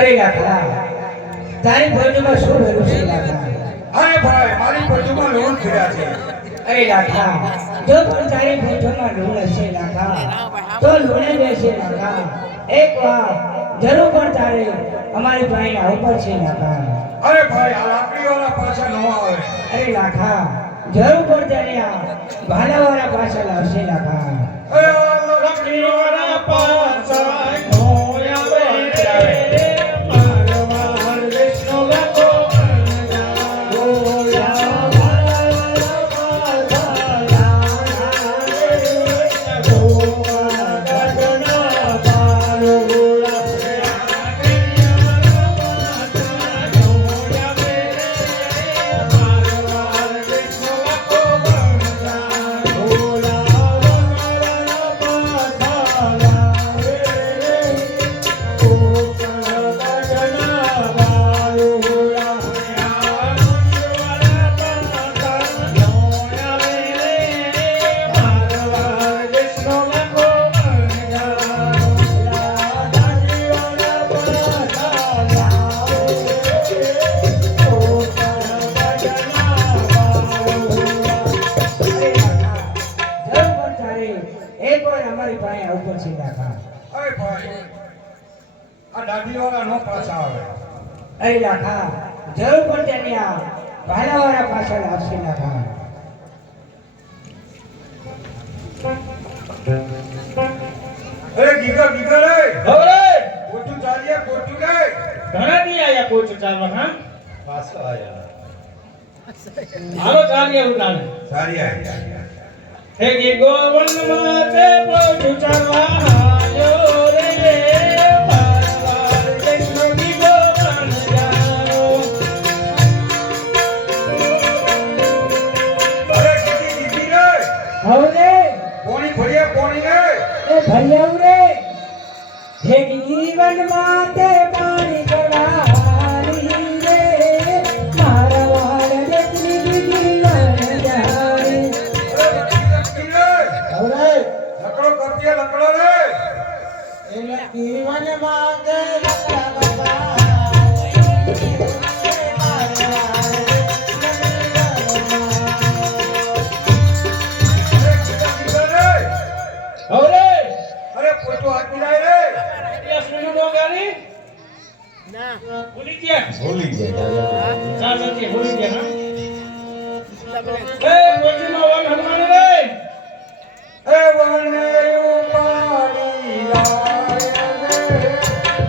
અરે લાખા તારી ભોજમાં શું ભર્યું છે લાખા? અરે ભાઈ મારી ભોજમાં લોન થયા છે. અરે લાખા જો પણ તારી ભોજમાં લોન હશે લાખા તો લોને બેસે લાખા. એક વાર જરૂર પણ તારે અમારી પાસે આવવું પડશે લાખા. અરે ભાઈ આ લાકડીવાળા પાછા ન આવે. અરે લાખા જરૂર પણ તારે આ ભાલાવાળા પાછા લાવશે લાખા. અરે લાકડીવાળા પાછા નો આવે રે મારવાડ વિષ્ણુ લખો અરે લાખા જરૂર પણ તેને આ ભાલાવાળા પાછળ આવશે લાખા. અરે ગીગા ગીગા રે હવે કોચુ ચાલ્યા કોચુ રે ઘણા દી આયા કોચ ચાલવા હા પાછા આયા હાલો ચાલ્યા ઉડાને સારી આયા હે ગી ગોવન માતે કોચ ચાલવા આયો રે ભૈયા રે હે જીવન માતે પાણી કરાવી રે મારા વાળ જેટલી બીજી લણ જારી. હવે લકડો કરતી લકડો રે એ જીવન માતે લકડા બાબા ભૂલી ગયા ચાલ નથી ભૂલી ગયા એ કોચીનો વન હનુમાન રે એ વને ઉપાડી લાય રે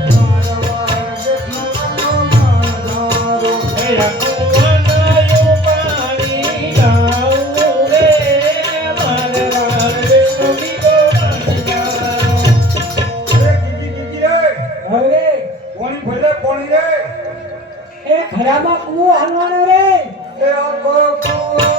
મારવાડ વિષ્ણુ મારો એ વન ઉપાડી લાવ રે મારવાડ વિષ્ણુ અરે ગીગી ગીગી રે હવે કોણી ભલે કોણી રે એ ખરામાં કુવો હાલવાનો રે એ આખો કુવો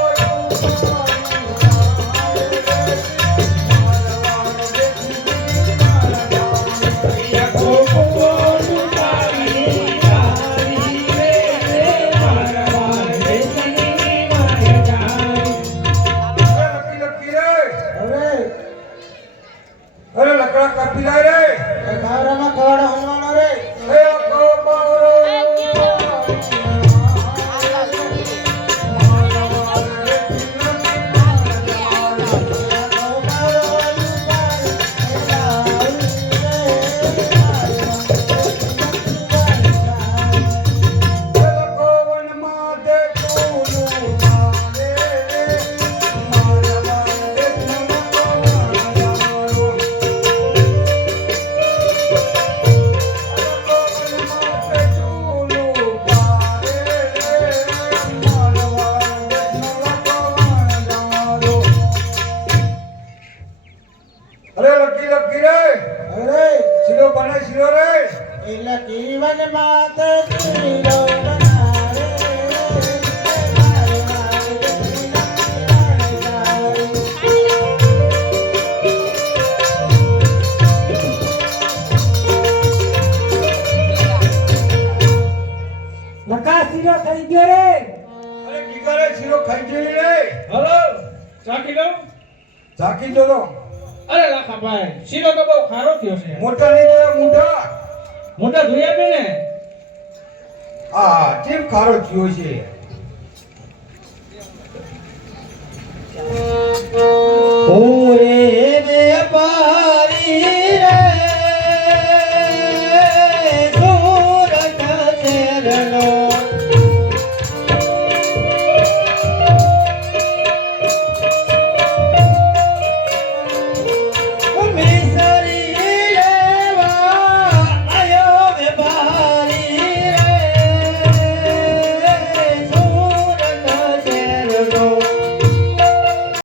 નકા શીરો થઈ ગયો રે અરે ગીગારે શીરો ખાઈ ગયેલી રે હલો ચાખી લો ઝાકી જો તો અરે લાખાભાઈ શીરો તો બહુ ખારો થયો છે મોટા નહીં જોયા મોટા મોટા ધોઈ આપે ને આ કેમ ખારો થયો છે હું રે વેપાર